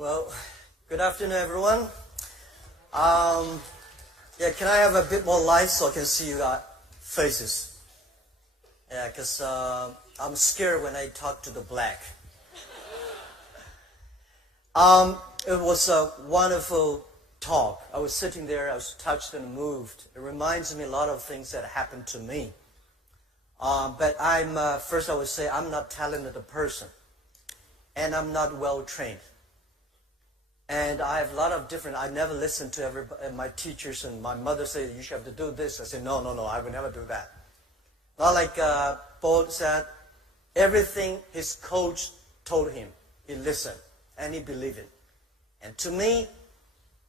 Well, good afternoon, everyone. Can I have a bit more light so I can see your faces? Yeah, because I'm scared when I talk to the black. It was a wonderful talk. I was sitting there, I was touched and moved. It reminds me a lot of things that happened to me. But first I would say I'm not talented a person. And I'm not well trained. And I have a lot of I never listen to my teachers, and my mother said, you should have to do this. I said, no, I would never do that. Not like Paul said, everything his coach told him, he listened, and he believed it. And to me,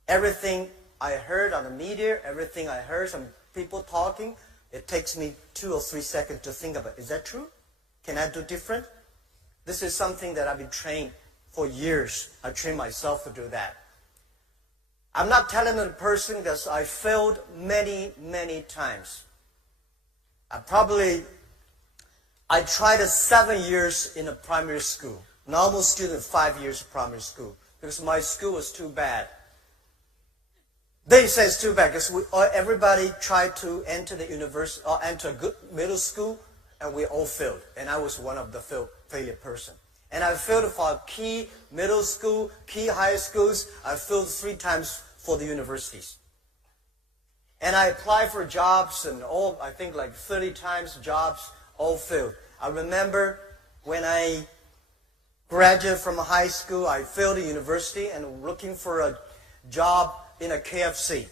everything I heard on the media, everything I heard some people talking, it takes me 2 or 3 seconds to think about, is that true? Can I do different? This is something that I've been trained for years. I trained myself to do that. I'm not a talented person because I failed many, many times. I tried 7 years in a primary school. Normal student, 5 years of primary school. Because my school was too bad. They say it's too bad because everybody tried to enter the university or enter a good middle school, and we all failed. And I was one of the failure person. And I failed for key middle school, key high schools. I failed 3 times for the universities. And I applied for jobs and I think like 30 times jobs, all failed. I remember when I graduated from high school, I failed the university and looking for a job in a KFC.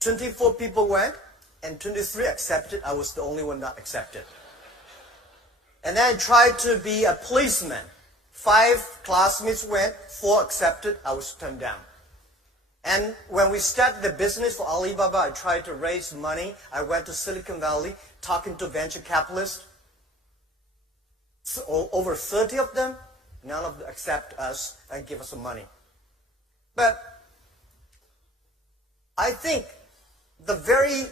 24 people went and 23 accepted. I was the only one not accepted. And then I tried to be a policeman. 5 classmates went, 4 accepted, I was turned down. And when we started the business for Alibaba, I tried to raise money. I went to Silicon Valley, talking to venture capitalists. So, over 30 of them, none of them accept us and give us some money. But I think the very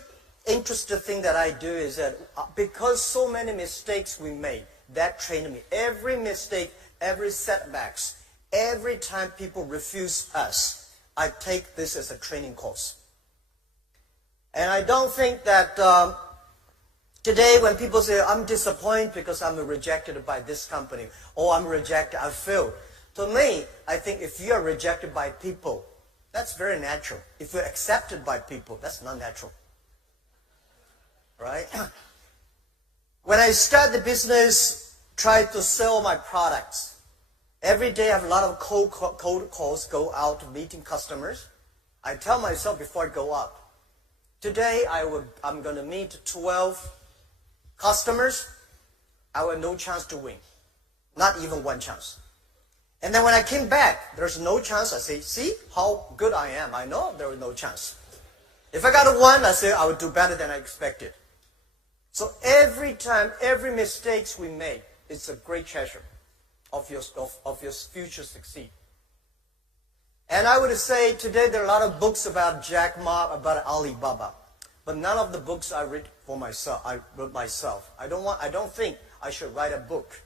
interesting thing that I do is that because so many mistakes we made, that trained me. Every mistake, every setbacks, every time people refuse us, I take this as a training course. And I don't think that today when people say, I'm disappointed because I'm rejected by this company, or I'm rejected, I failed. To me, I think if you are rejected by people, that's very natural. If you're accepted by people, that's not natural. Right? When I started the business, tried to sell my products. Every day I have a lot of cold calls, go out meeting customers. I tell myself before I go up, today I'm going to meet 12 customers. I have no chance to win. Not even 1 chance. And then when I came back, there's no chance. I say, see how good I am. I know there was no chance. If I got a 1, I say I would do better than I expected. So every time, every mistakes we make, it's a great treasure of your future succeed. And I would say today there are a lot of books about Jack Ma, about Alibaba, but none of the books I read for myself. I wrote myself. I don't think I should write a book,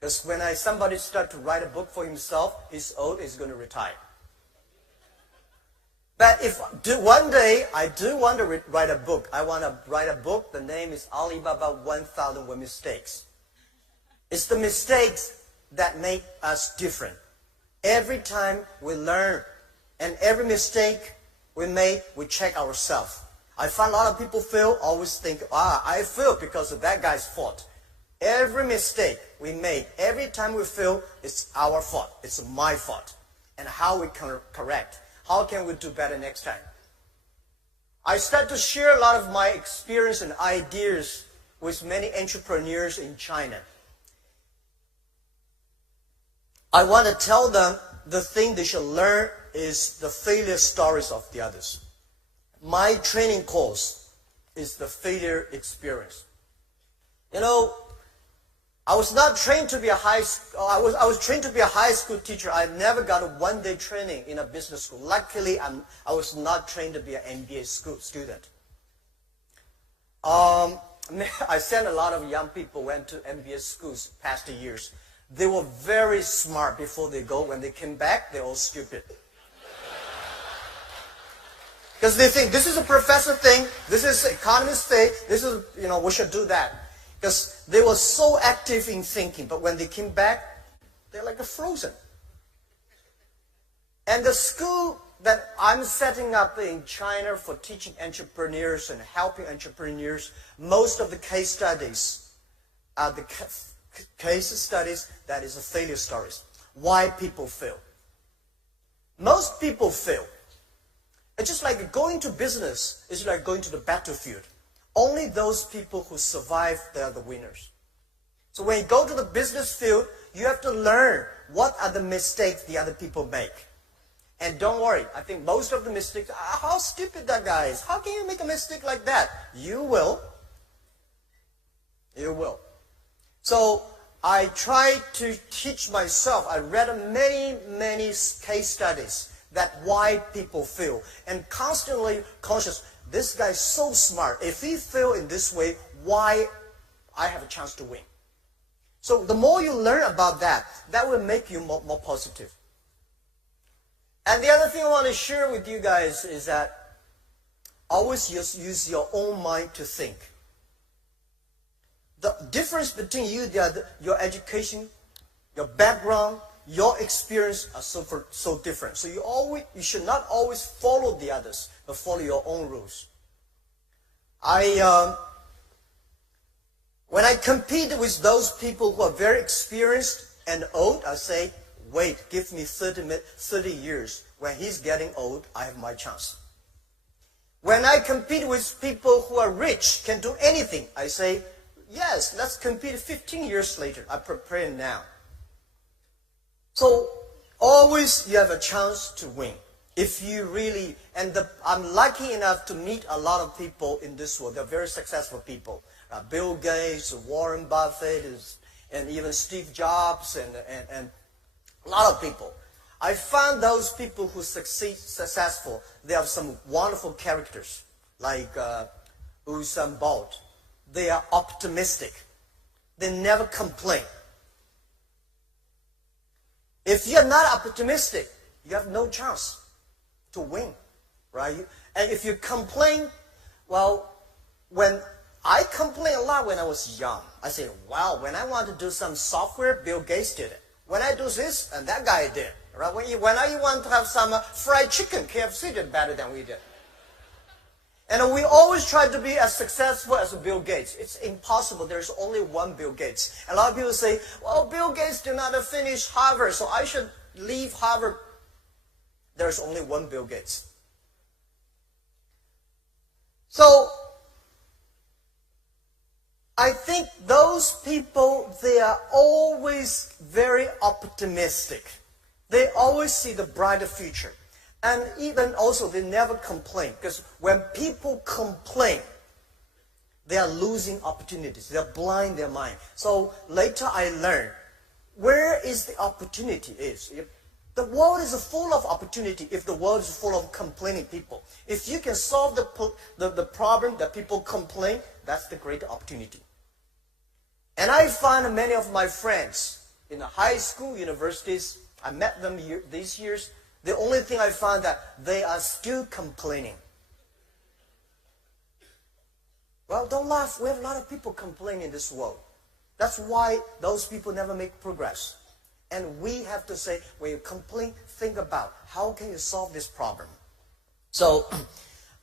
because when somebody start to write a book for himself, he's old, he's going to retire. But if one day I do want to write a book, I want to write a book. The name is Alibaba 1001 Mistakes. It's the mistakes that make us different. Every time we learn, and every mistake we made, we check ourselves. I find a lot of people fail, always think, I failed because of that guy's fault. Every mistake we made, every time we fail, it's our fault. It's my fault. And how we can correct. How can we do better next time? I start to share a lot of my experience and ideas with many entrepreneurs in China. I want to tell them the thing they should learn is the failure stories of the others. My training course is the failure experience. You know, I was not trained to be a I was trained to be a high school teacher. I never got a 1-day training in a business school. Luckily, I was not trained to be an MBA student. I sent a lot of young people went to MBA schools past years. They were very smart before they go. When they came back, they're all stupid. Because they think this is a professor thing, this is economist thing, this is, we should do that. Because they were so active in thinking, but when they came back, they're like frozen. And the school that I'm setting up in China for teaching entrepreneurs and helping entrepreneurs, most of the case studies are the case studies that is a failure stories. Why people fail. Most people fail. It's just like going to business is like going to the battlefield. Only those people who survive, they are the winners. So when you go to the business field, you have to learn what are the mistakes the other people make. And don't worry, I think most of the mistakes, how stupid that guy is. How can you make a mistake like that? You will. You will. So I try to teach myself. I read many case studies that why people fail. And constantly conscious, this guy is so smart. If he fail in this way, why I have a chance to win? So the more you learn about that, that will make you more positive. And the other thing I want to share with you guys is that always use your own mind to think. The difference between you, your education, your background, your experience are so different. So you should not always follow the others, but follow your own rules. When I compete with those people who are very experienced and old, I say, wait, give me 30 years. When he's getting old, I have my chance. When I compete with people who are rich, can do anything, I say, yes, let's compete 15 years later. I prepare now. So always you have a chance to win. If you really, I'm lucky enough to meet a lot of people in this world. They're very successful people. Bill Gates, Warren Buffett, and even Steve Jobs, and a lot of people. I found those people who successful, they have some wonderful characters, like Usain Bolt. They are optimistic. They never complain. If you're not optimistic, you have no chance to win, right? And if you complain, well, when I complained a lot when I was young. I said, wow, when I want to do some software, Bill Gates did it. When I do this, and that guy did, right? When I want to have some fried chicken, KFC did better than we did. And we always try to be as successful as Bill Gates. It's impossible. There's only one Bill Gates. A lot of people say, well, Bill Gates did not finish Harvard, so I should leave Harvard. There's only one Bill Gates. So, I think those people, they are always very optimistic. They always see the brighter future. And even also, they never complain. Because when people complain, they are losing opportunities. They are blind their mind. So later I learned, where is the opportunity is? The world is full of opportunity if the world is full of complaining people. If you can solve the problem that people complain, that's the great opportunity. And I find many of my friends in the high school, universities, I met them these years. The only thing I found that they are still complaining. Well, don't laugh. We have a lot of people complaining in this world. That's why those people never make progress. And we have to say, when you complain, think about how can you solve this problem. So,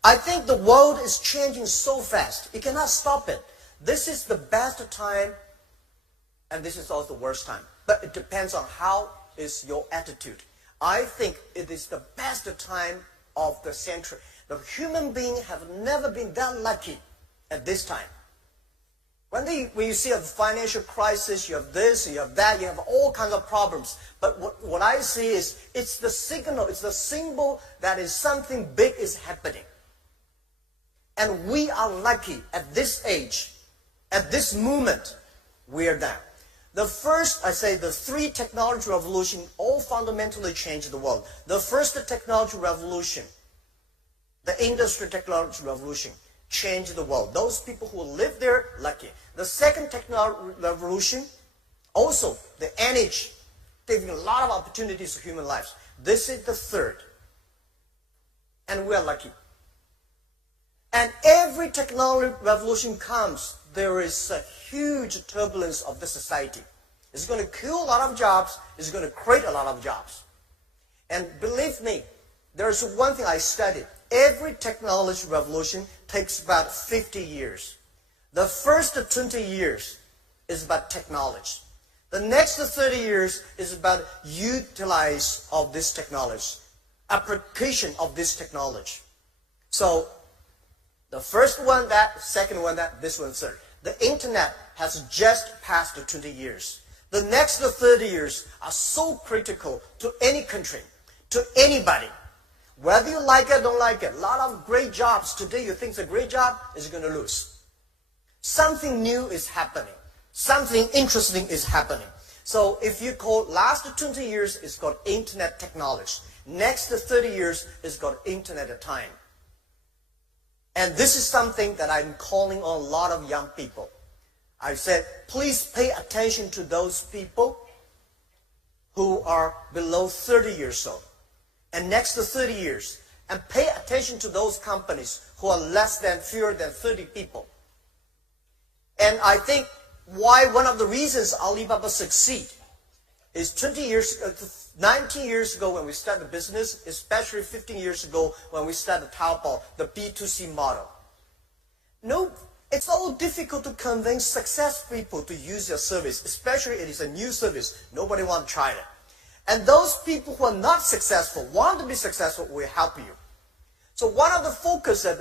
I think the world is changing so fast. You cannot stop it. This is the best time, and this is also the worst time. But it depends on how is your attitude. I think it is the best time of the century. The human beings have never been that lucky at this time. When you see a financial crisis, you have this, you have that, you have all kinds of problems. But what I see is, it's the signal, it's the symbol that is something big is happening. And we are lucky at this age, at this moment, we are there. The first, I say, the three technology revolution all fundamentally changed the world. The first technology revolution, the industrial technology revolution, changed the world. Those people who live there, lucky. The second technology revolution Also, the energy, giving a lot of opportunities to human lives. This is the third. And we are lucky. And every technology revolution comes, there is a huge turbulence of the society. It's going to kill a lot of jobs. It's going to create a lot of jobs. And believe me, there's one thing I studied. Every technology revolution takes about 50 years. The first 20 years is about technology. The next 30 years is about utilize of this technology, application of this technology. So the first one, that, second one, that, this one, third. The internet has just passed the 20 years. The next 30 years are so critical to any country, to anybody. Whether you like it or don't like it, a lot of great jobs today you think is a great job is going to lose. Something new is happening. Something interesting is happening. So if you call last 20 years, it's called internet technology. Next 30 years is called internet time. And this is something that I'm calling on a lot of young people. I said, please pay attention to those people who are below 30 years old. And next to 30 years. And pay attention to those companies who are fewer than 30 people. And I think why one of the reasons Alibaba succeed is 19 years ago when we started the business, especially 15 years ago when we started Taobao, the B2C model. No, it's all difficult to convince successful people to use your service, especially it is a new service. Nobody wants to try it. And those people who are not successful, want to be successful, will help you. So one of the focus that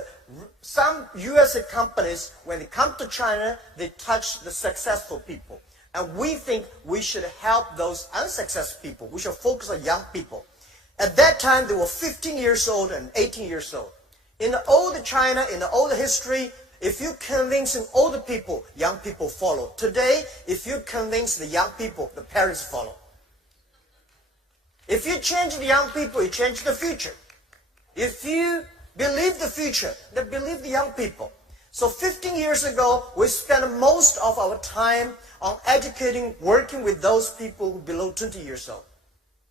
some US companies, when they come to China, they touch the successful people. And we think we should help those unsuccessful people. We should focus on young people. At that time, they were 15 years old and 18 years old. In the old China, in the old history, if you convince older people, young people follow. Today, if you convince the young people, the parents follow. If you change the young people, you change the future. If you believe the future, then believe the young people. So 15 years ago, we spent most of our time on educating, working with those people who are below 20 years old.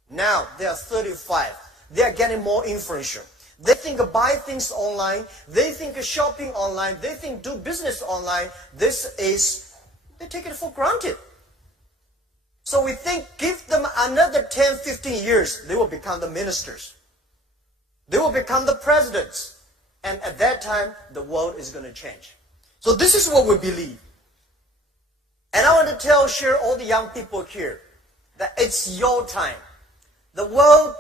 Now, they are 35. They are getting more influential. They think of buy things online. They think of shopping online. They think do business online. They take it for granted. So we think give them another 10, 15 years, they will become the ministers. They will become the presidents. And at that time, the world is going to change. So this is what we believe. And I want to share all the young people here that it's your time. The world,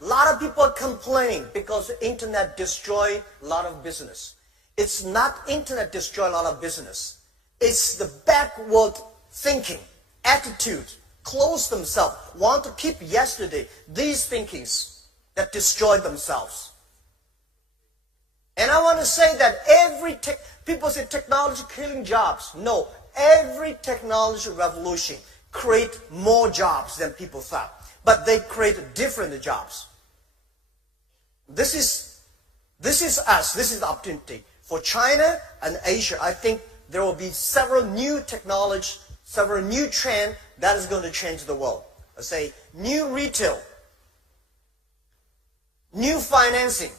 a lot of people are complaining because the internet destroyed a lot of business. It's not internet destroyed a lot of business. It's the backward thinking, attitude, close themselves, want to keep yesterday, these thinkings that destroy themselves. And I want to say that people say technology killing jobs. No, every technology revolution create more jobs than people thought. But they create different jobs. This is us. This is the opportunity. For China and Asia, I think there will be several new technology, several new trends that is going to change the world. Let's say new retail, new financing,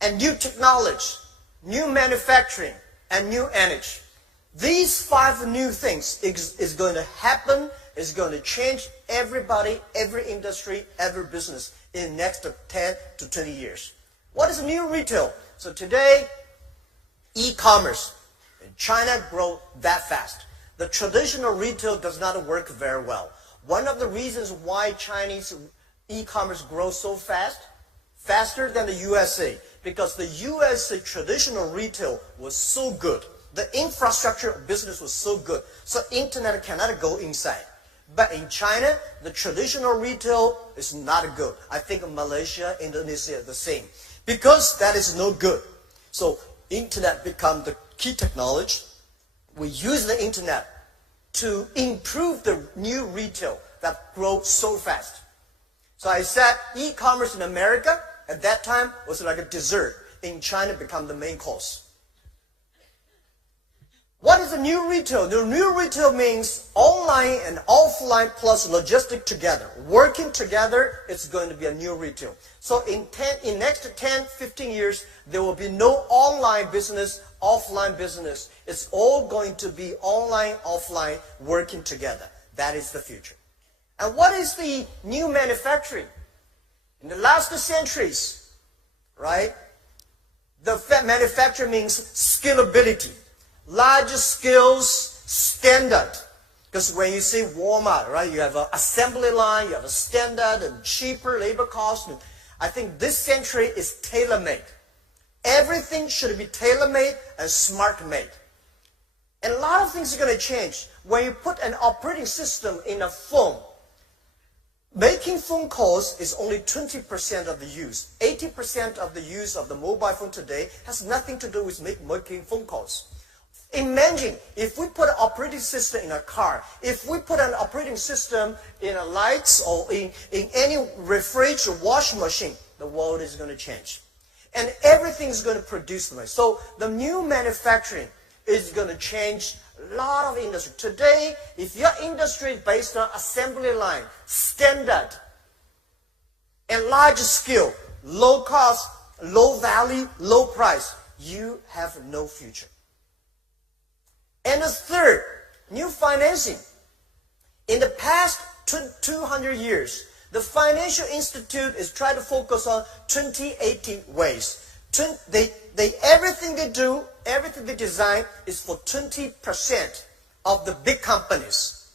and new technology, new manufacturing, and new energy. These 5 new things is going to happen, is going to change everybody, every industry, every business in the next 10 to 20 years. What is new retail? So today, e-commerce in China grow that fast. The traditional retail does not work very well. One of the reasons why Chinese e-commerce grows so fast, faster than the USA, because the USA traditional retail was so good. The infrastructure of business was so good, so internet cannot go inside. But in China, the traditional retail is not good. I think Malaysia, Indonesia, the same. Because that is no good. So internet become the key technology. We use the internet to improve the new retail that grows so fast. So I said e-commerce in America at that time was like a dessert. In China, become the main course. What is the new retail? The new retail means online and offline plus logistic together. Working together, it's going to be a new retail. So in next 10, 15 years, there will be no online business, offline business. It's all going to be online, offline, working together. That is the future. And what is the new manufacturing? In the last centuries, right? The manufacturing means scalability. Large scales, standard. Because when you see Walmart, right, you have an assembly line, you have a standard and cheaper labor cost. And I think this century is tailor-made. Everything should be tailor-made and smart-made. And a lot of things are going to change. When you put an operating system in a phone, making phone calls is only 20% of the use. 80% of the use of the mobile phone today has nothing to do with making phone calls. Imagine if we put an operating system in a car, if we put an operating system in a lights or in any refrigerator or washing machine, the world is going to change. And everything is going to produce noise. So the new manufacturing is going to change a lot of industry. Today, if your industry is based on assembly line, standard, and large scale, low cost, low value, low price, you have no future. And the third, new financing. In the past 200 years, the financial institute is trying to focus on 20-80 ways. Everything they do, everything they design is for 20% of the big companies,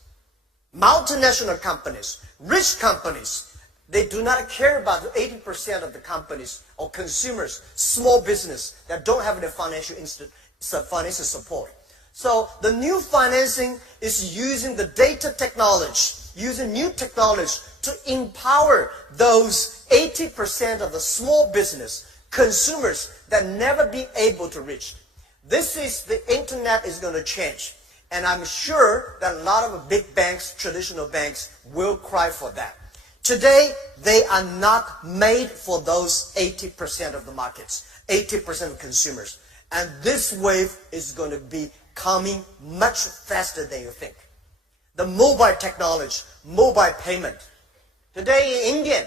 multinational companies, rich companies. They do not care about the 80% of the companies or consumers, small business that don't have the financial support. So the new financing is using the data technology, using new technology to empower those 80% of the small business consumers that never be able to reach. This is the internet is going to change. And I'm sure that a lot of big banks, traditional banks, will cry for that. Today, they are not made for those 80% of the markets, 80% of consumers. And this wave is going to be coming much faster than you think. The mobile technology, mobile payment. Today in India,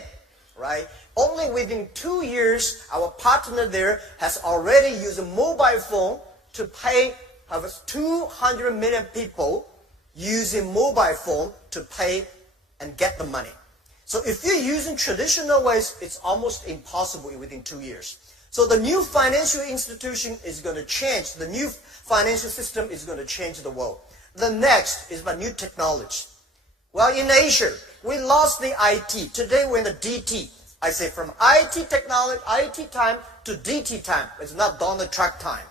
right, only within 2 years, our partner there has already used a mobile phone to pay 200 million people using mobile phone to pay and get the money. So if you're using traditional ways, it's almost impossible within 2 years. So the new financial institution is going to change. The new financial system is going to change the world. The next is about new technology. Well, in Asia, we lost the IT. Today we're in the DT. I say from IT technology, IT time to DT time. It's not Donald Trump time.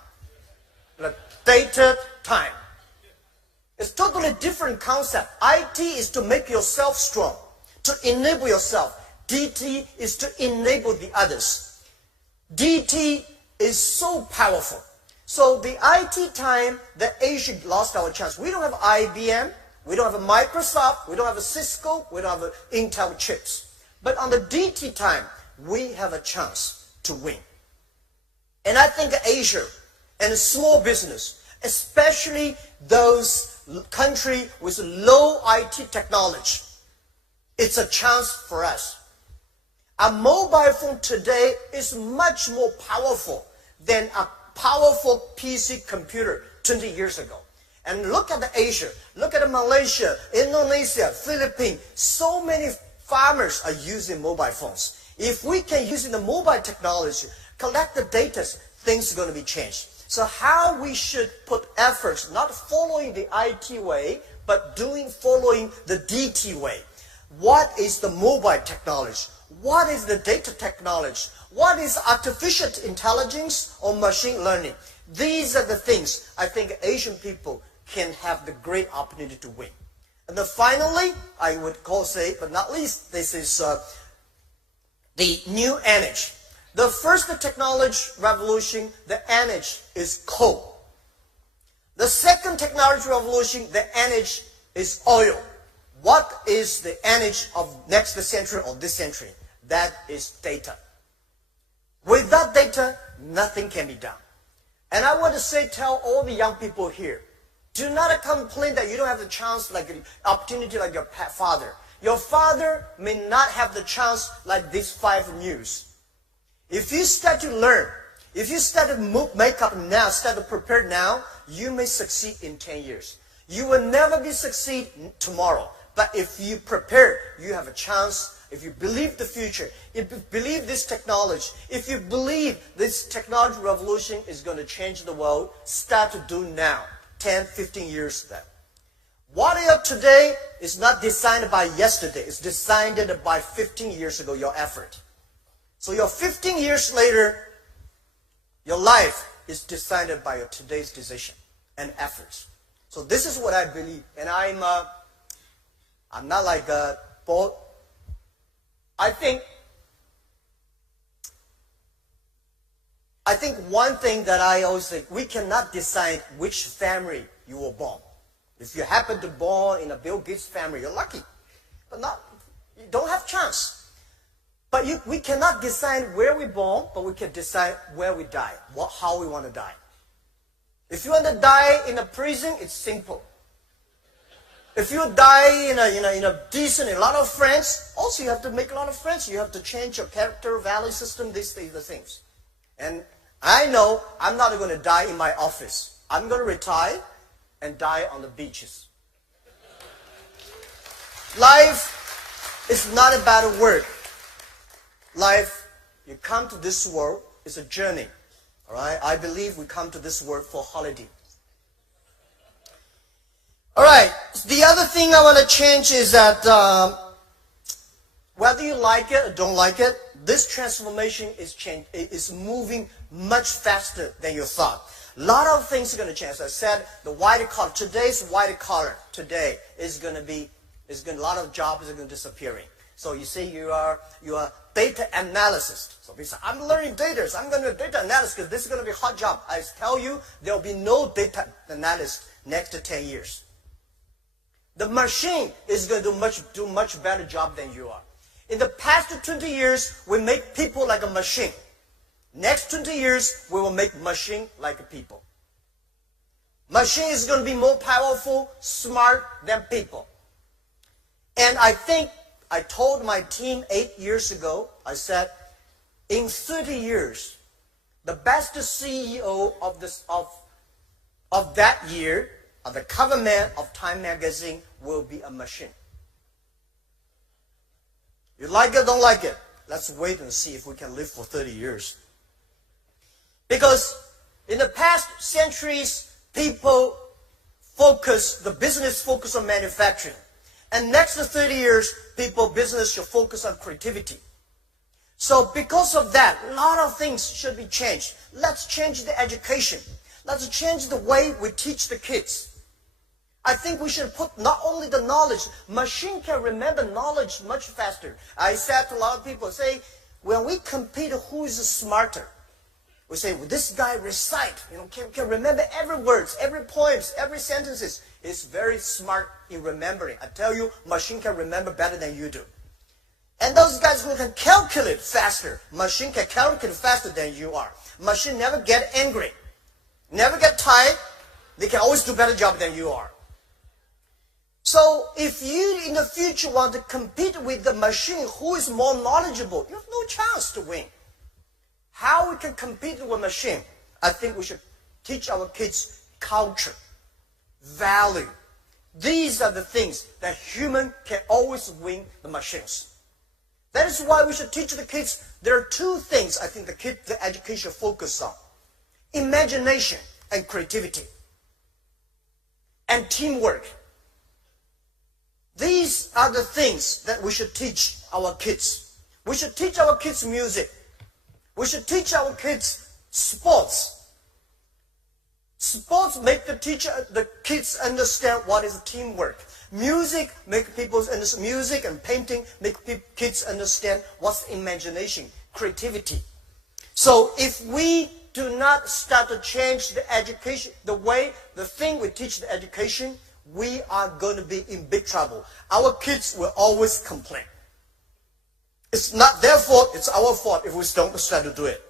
Like data time. It's totally different concept. IT is to make yourself strong, to enable yourself. DT is to enable the others. DT is so powerful. So the IT time, the Asia lost our chance. We don't have IBM, we don't have a Microsoft, we don't have a Cisco, we don't have a Intel chips. But on the DT time, we have a chance to win. And I think Asia and small business, especially those countries with low IT technology, it's a chance for us. A mobile phone today is much more powerful than a powerful PC computer 20 years ago. And look at Asia, look at Malaysia, Indonesia, Philippines. So many farmers are using mobile phones. If we can use the mobile technology, collect the data, things are going to be changed. So how we should put efforts, not following the IT way, but following the DT way. What is the mobile technology? What is the data technology? What is artificial intelligence or machine learning? These are the things I think Asian people can have the great opportunity to win. And then finally, I would say, but not least, this is the new energy. The first technology revolution, the energy is coal. The second technology revolution, the energy is oil. What is the energy of next century or this century? That is data. Without data, nothing can be done. And I want to tell all the young people here, Do not complain that you don't have the chance, like the opportunity like your father. Your father may not have the chance like these 5 news. If you start to learn, if you start to make up now, start to prepare now, you may succeed in 10 years. You will never be succeed tomorrow. But if you prepare, you have a chance. If you believe the future, if you believe this technology, if you believe this technology revolution is going to change the world, start to do now. 10, 15 years then. What you have today is not designed by yesterday. It's designed by 15 years ago, your effort. So your 15 years later, your life is decided by your today's decision and efforts. So this is what I believe. And I'm not like a bold. I think one thing that I always think, we cannot decide which family you were born. If you happen to born in a Bill Gates family, you're lucky. But you don't have chance. But we cannot decide where we born, but we can decide where we die, how we want to die. If you want to die in a prison, it's simple. If you die in a decent, a lot of friends, also you have to make a lot of friends. You have to change your character, value system, these things. And I know I'm not going to die in my office. I'm going to retire and die on the beaches. Life is not about work. Life, you come to this world, is a journey. All right? I believe we come to this world for holiday. All right. The other thing I want to change is that whether you like it or don't like it, this transformation is moving much faster than you thought. A lot of things are going to change. As I said, the white collar, today's white collar today is going to be, a lot of jobs are going to disappearing. So you see, you are data analysis. So we say, I'm learning data, so I'm going to do data analysis because this is going to be a hot job. I tell you, there will be no data analyst next to 10 years. The machine is going to do much better job than you are. In the past 20 years, we make people like a machine. Next 20 years, we will make machine like people. Machine is going to be more powerful, smart than people. And I think I told my team 8 years ago, I said, in 30 years, the best CEO of that year, the cover man of Time magazine, will be a machine. You like it, don't like it? Let's wait and see if we can live for 30 years. Because in the past centuries, people the business focus on manufacturing. And next 30 years, business should focus on creativity. So because of that, a lot of things should be changed. Let's change the education. Let's change the way we teach the kids. I think we should put not only the knowledge, machine can remember knowledge much faster. I said to a lot of people, say, when we compete who is smarter, we say, well, this guy recite, can remember every words, every poems, every sentences. He's very smart in remembering. I tell you, machine can remember better than you do. And those guys who can calculate faster, machine can calculate faster than you are. Machine never get angry, never get tired. They can always do a better job than you are. So if you in the future want to compete with the machine who is more knowledgeable, you have no chance to win. How we can compete with machine? I think we should teach our kids culture, value. These are the things that human can always win the machines. That is why we should teach the kids. There are two things I think the education focus on: imagination and creativity, and teamwork. These are the things that we should teach our kids. We should teach our kids music. We should teach our kids sports. Sports make the kids understand what is teamwork. Music make people understand. Music and painting make kids understand what's imagination, creativity. So if we do not start to change the education, the thing we teach the education, we are going to be in big trouble. Our kids will always complain. It's not their fault, it's our fault if we don't start to do it.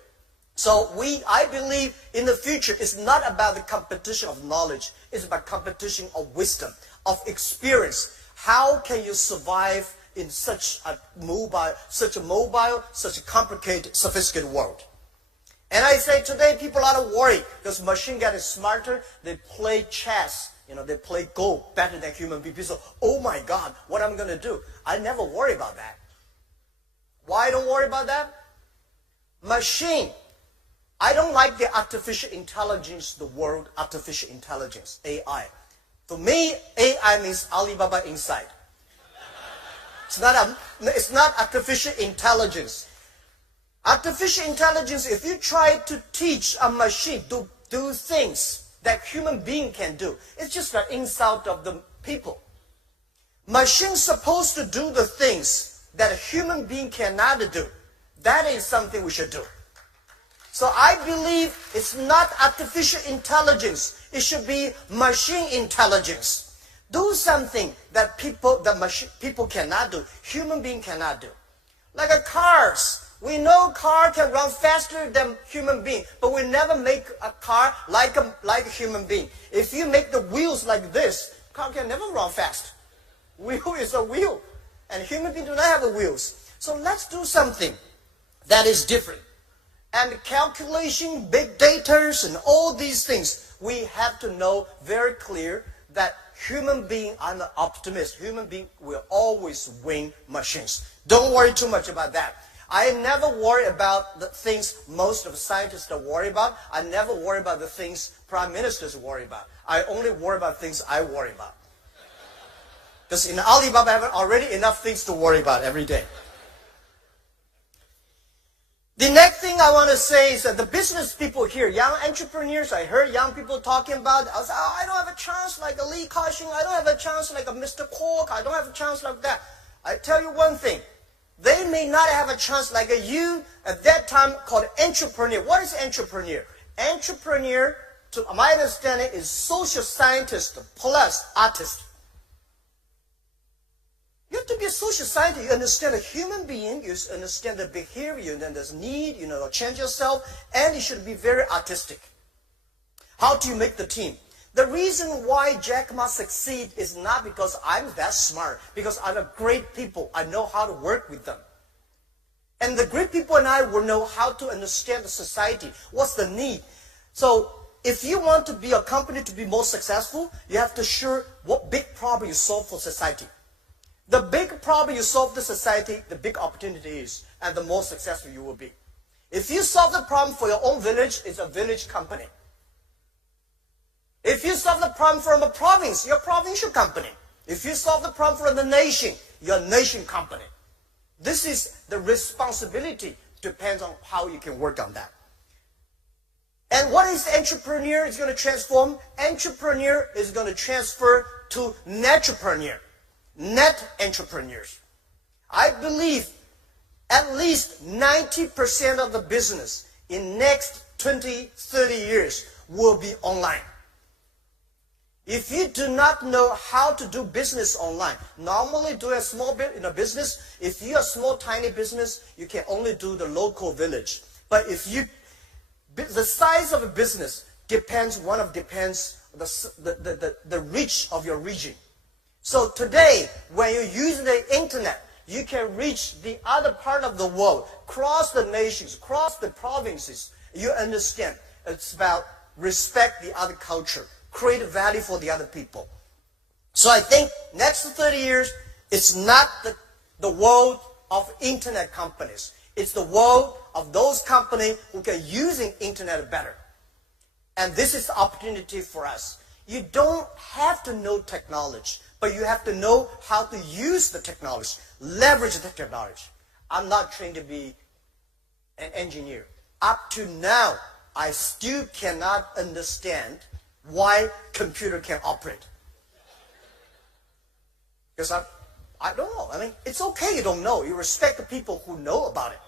So I believe in the future, it's not about the competition of knowledge. It's about competition of wisdom, of experience. How can you survive in such a mobile, such a complicated, sophisticated world? And I say today people are worried because machine getting smarter. They play chess. They play Go better than human beings. So, oh my God, what am I going to do? I never worry about that. Why I don't worry about that? Machine. I don't like the artificial intelligence, the word artificial intelligence, AI. For me, AI means Alibaba inside. It's not artificial intelligence. Artificial intelligence, if you try to teach a machine to do things that human being can do, it's just an insult of the people. Machine's supposed to do the things that a human being cannot do. That is something we should do. So I believe it's not artificial intelligence. It should be machine intelligence. Do something that people cannot do, human being cannot do. Like cars. We know car can run faster than human being, but we never make a car like a human being. If you make the wheels like this, car can never run fast. Wheel is a wheel, and human beings do not have wheels. So let's do something that is different. And calculation, big data, and all these things, we have to know very clear that human being, I'm an optimist. Human being will always win machines. Don't worry too much about that. I never worry about the things most of the scientists are worried about. I never worry about the things prime ministers worry about. I only worry about things I worry about. Because in Alibaba, I have already enough things to worry about every day. The next thing I want to say is that the business people here, young entrepreneurs, I heard young people talking about, I was like, I don't have a chance like a Lee Ka-shing, I don't have a chance like a Mr. Kwok, I don't have a chance like that. I tell you one thing. They may not have a chance like you at that time called entrepreneur. What is entrepreneur? Entrepreneur, to my understanding, is social scientist plus artist. You have to be a social scientist. You understand a human being. You understand the behavior. Then there's need. Change yourself. And you should be very artistic. How do you make the team? The reason why Jack Ma succeed is not because I'm that smart. Because I'm a great people. I know how to work with them. And the great people and I will know how to understand the society. What's the need? So if you want to be a company to be more successful, you have to sure what big problem you solve for society. The big problem you solve to society, the big opportunity is, and the more successful you will be. If you solve the problem for your own village, it's a village company. If you solve the problem from a province, you're a provincial company. If you solve the problem for the nation, you're a nation company. This is the responsibility, depends on how you can work on that. And what is entrepreneur is going to transform? Entrepreneur is going to transfer to netrepreneur, net entrepreneurs. I believe at least 90% of the business in next 20, 30 years will be online. If you do not know how to do business online, normally do a small bit in a business. If you're a small, tiny business, you can only do the local village. But if you, the size of a business depends the reach of your region. So today, when you're using the internet, you can reach the other part of the world, cross the nations, cross the provinces. You understand. It's about respect the other culture. Create value for the other people. So I think next 30 years, it's not the world of internet companies. It's the world of those companies who can using internet better. And this is the opportunity for us. You don't have to know technology, but you have to know how to use the technology, leverage the technology. I'm not trained to be an engineer. Up to now, I still cannot understand why computer can operate. Because I don't know. I mean, it's okay you don't know. You respect the people who know about it.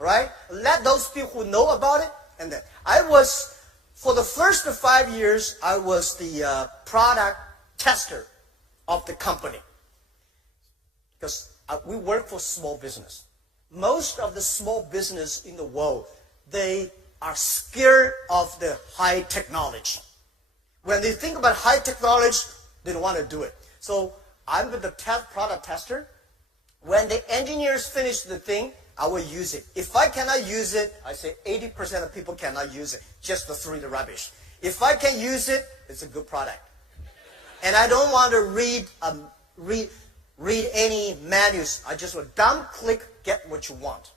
Right? Let those people who know about it. And then for the first 5 years, I was the product tester of the company. Because we work for small business. Most of the small business in the world, they are scared of the high technology. When they think about high technology, they don't want to do it. So I'm the product tester. When the engineers finish the thing, I will use it. If I cannot use it, I say 80% of people cannot use it, just to throw the rubbish. If I can use it, it's a good product. And I don't want to read any manuals. I just will dump, click, get what you want.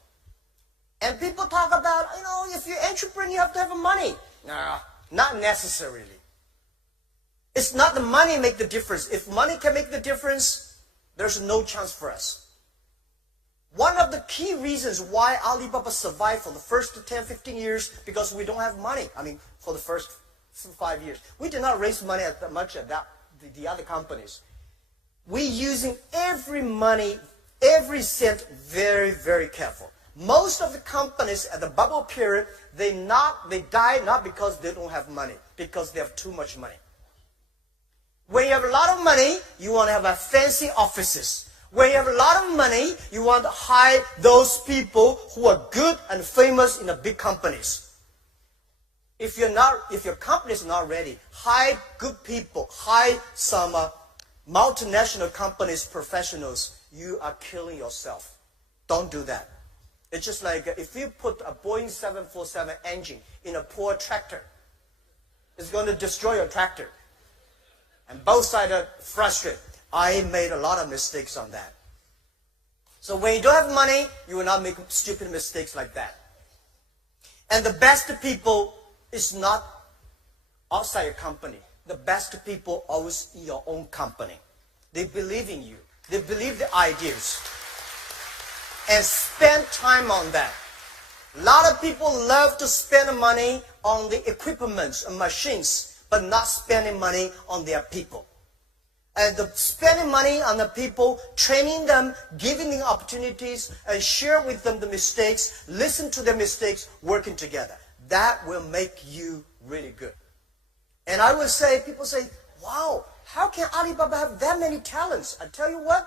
And people talk about, if you're an entrepreneur, you have to have money. No, not necessarily. It's not the money make the difference. If money can make the difference, there's no chance for us. One of the key reasons why Alibaba survived for the first 10, 15 years, because we don't have money. For the first 5 years. We did not raise money as much as the other companies. We using every money, every cent very, very careful. Most of the companies at the bubble period, they die not because they don't have money, because they have too much money. When you have a lot of money, you want to have a fancy offices. When you have a lot of money, you want to hire those people who are good and famous in the big companies. If your company is not ready, hire good people, hire some multinational companies professionals. You are killing yourself. Don't do that. It's just like if you put a Boeing 747 engine in a poor tractor, it's going to destroy your tractor. And both sides are frustrated. I made a lot of mistakes on that. So when you don't have money, you will not make stupid mistakes like that. And the best people is not outside your company. The best people are always in your own company. They believe in you. They believe the ideas. And spend time on that. A lot of people love to spend money on the equipment and machines, but not spending money on their people. And spending money on the people, training them, giving them opportunities, and share with them the mistakes, listen to their mistakes, working together. That will make you really good. And I would say, people say, wow, how can Alibaba have that many talents? I tell you what,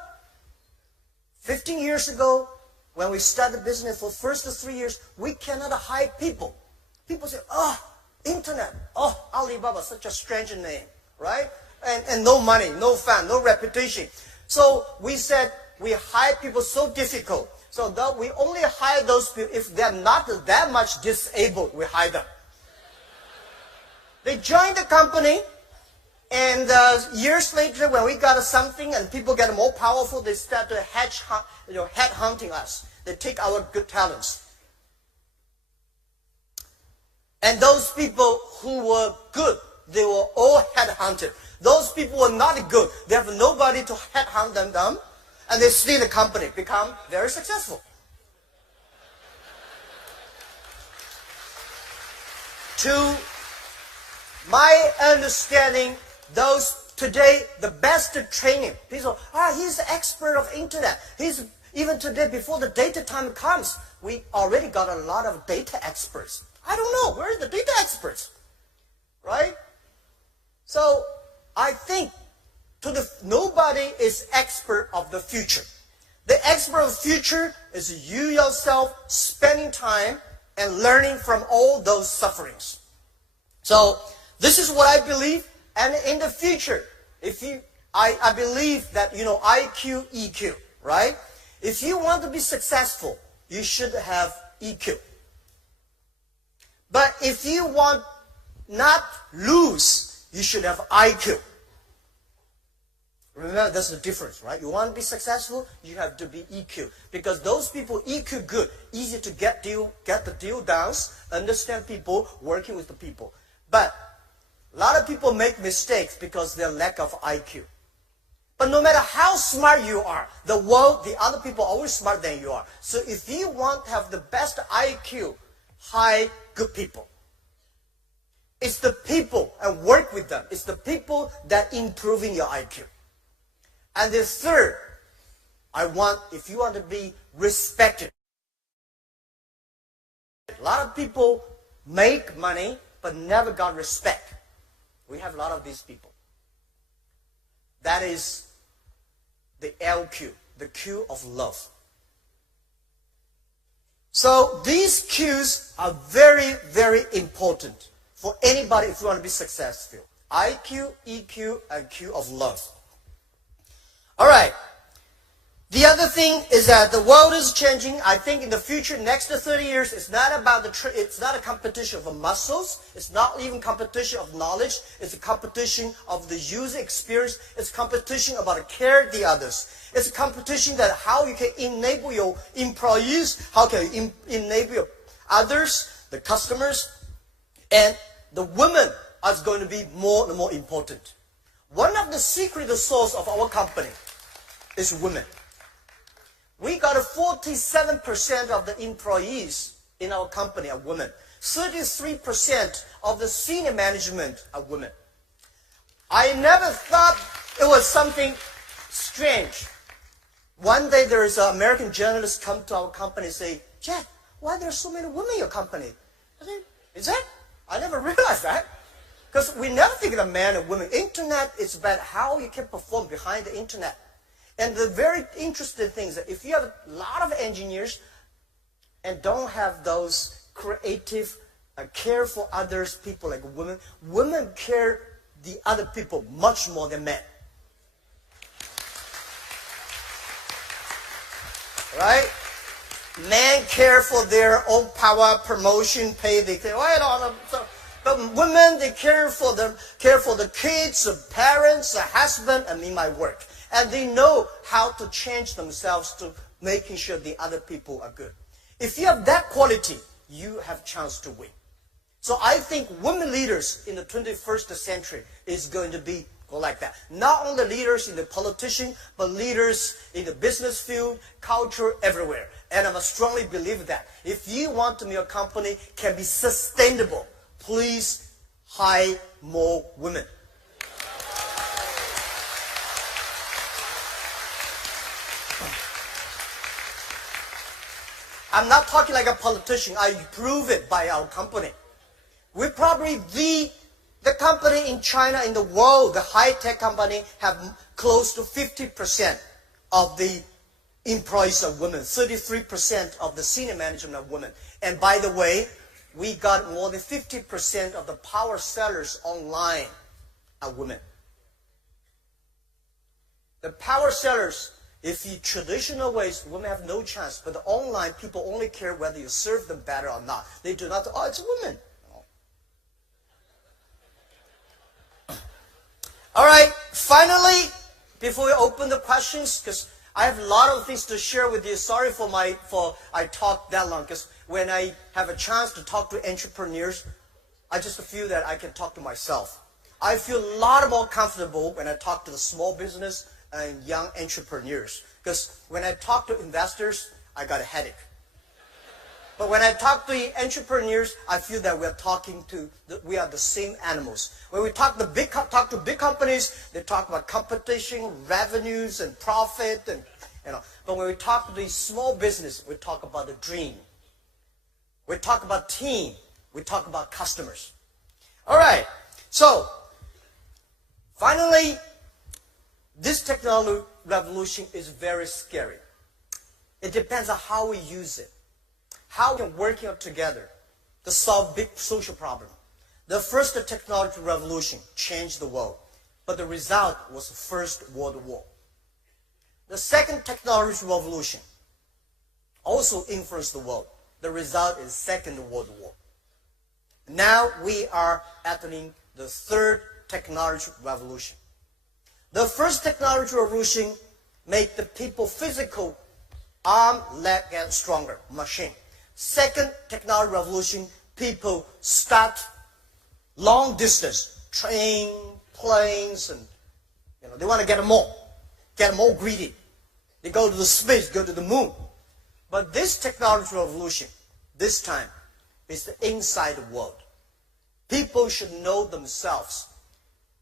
15 years ago, when we started business for the first 3 years, we cannot hire people. People say, internet, Alibaba, such a strange name, right? And no money, no fun, no reputation. So we said we hire people so difficult. So that we only hire those people if they're not that much disabled, we hire them. They join the company, and years later when we got something and people get more powerful, they start to head hunting us. They take our good talents. And those people who were good, they were all headhunted. Those people were not good. They have nobody to headhunt them, and they stay in the company, become very successful. To my understanding, those today, the best training, people, he's the expert of internet. Even today, before the data time comes, we already got a lot of data experts. I don't know, where are the data experts? Right? So, I think nobody is expert of the future. The expert of the future is you yourself spending time and learning from all those sufferings. So this is what I believe. And in the future, I believe that, IQ, EQ, right? If you want to be successful, you should have EQ. But if you want not lose, you should have IQ. Remember, that's the difference, right? You want to be successful, you have to be EQ. Because those people, EQ good, easy to get the deal done, understand people, working with the people. But a lot of people make mistakes because of their lack of IQ. But no matter how smart you are, the other people are always smarter than you are. So if you want to have the best IQ, hire good people. It's the people, and work with them. It's the people that improving your IQ. And the third, if you want to be respected. A lot of people make money, but never got respect. We have a lot of these people. That is the LQ, the Q of love. So these cues are very, very important for anybody if you want to be successful. IQ, EQ, and Q of love. All right. The other thing is that the world is changing. I think in the future, next to 30 years, it's not about it's not a competition of muscles. It's not even competition of knowledge. It's a competition of the user experience. It's competition about care the others. It's a competition that how you can enable your employees, how can you enable your others, the customers, and the women are going to be more and more important. One of the secret source of our company is women. We got 47% of the employees in our company are women. 33% of the senior management are women. I never thought it was something strange. One day there is an American journalist come to our company and say, Jack, why are there so many women in your company? I said, is that? I never realized that. Because we never think of men and women. Internet is about how you can perform behind the internet. And the very interesting thing is that if you have a lot of engineers and don't have those creative, care for others, people like women, women care the other people much more than men. Right? Men care for their own power, promotion, pay. They say, but women, they care for the kids, the parents, the husband, and in my work. And they know how to change themselves to making sure the other people are good. If you have that quality, you have a chance to win. So I think women leaders in the 21st century is going to be like that. Not only leaders in the politician, but leaders in the business field, culture, everywhere. And I strongly believe that. If you want to make your company can be sustainable, please hire more women. I'm not talking like a politician. I prove it by our company. We're probably the company in China, in the world, the high-tech company, have close to 50% of the employees are women. 33% of the senior management are women. And by the way, we got more than 50% of the power sellers online are women. The power sellers, if you traditional ways, women have no chance. But the online, people only care whether you serve them better or not. They do not, oh, it's a woman. All right, finally, before we open the questions, because I have a lot of things to share with you. Sorry for I talk that long, because when I have a chance to talk to entrepreneurs, I just feel that I can talk to myself. I feel a lot more comfortable when I talk to the small business and young entrepreneurs. Because when I talk to investors, I got a headache. But when I talk to the entrepreneurs, I feel that we are the same animals. When we talk to big companies, they talk about competition, revenues, and profit, and But when we talk to the small business, we talk about the dream. We talk about team. We talk about customers. All right. So finally, this technology revolution is very scary. It depends on how we use it. How we can work together to solve big social problems. The first technology revolution changed the world, but the result was the First World War. The second technology revolution also influenced the world. The result is Second World War. Now we are entering the third technology revolution. The first technology revolution made the people physical, arm, leg, and stronger, machine. Second technology revolution, people start long distance, train, planes, and they want to get more greedy. They go to the space, go to the moon. But this technology revolution, this time, is the inside world. People should know themselves.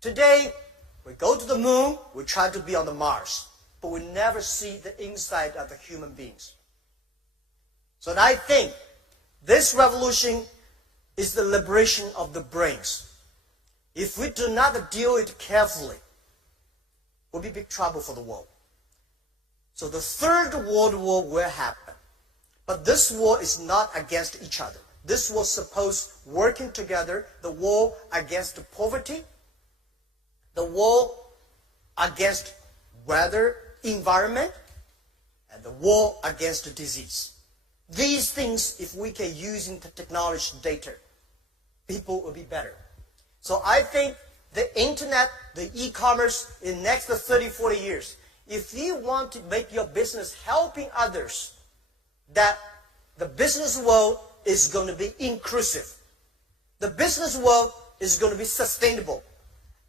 Today, we go to the moon, we try to be on the Mars, but we never see the inside of the human beings. So I think this revolution is the liberation of the brains. If we do not deal with it carefully, it will be big trouble for the world. So the Third World War will happen. But this world is not against each other. This world supposed working together, the war against poverty, the war against weather, environment, and the war against disease. These things, if we can use the technology data, people will be better. So I think the internet, the e-commerce in the next 30, 40 years, if you want to make your business helping others, that the business world is going to be inclusive. The business world is going to be sustainable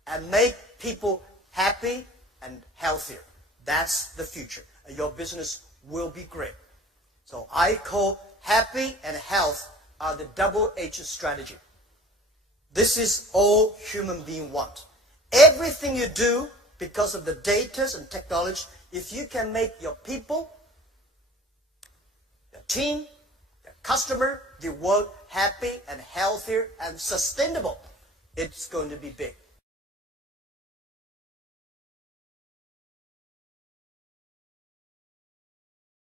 and make people happy and healthier. That's the future. And your business will be great. So I call happy and health are the double-edged strategy. This is all human beings want. Everything you do, because of the data and technology, if you can make your people, your team, your customer, the world happy and healthier and sustainable, it's going to be big.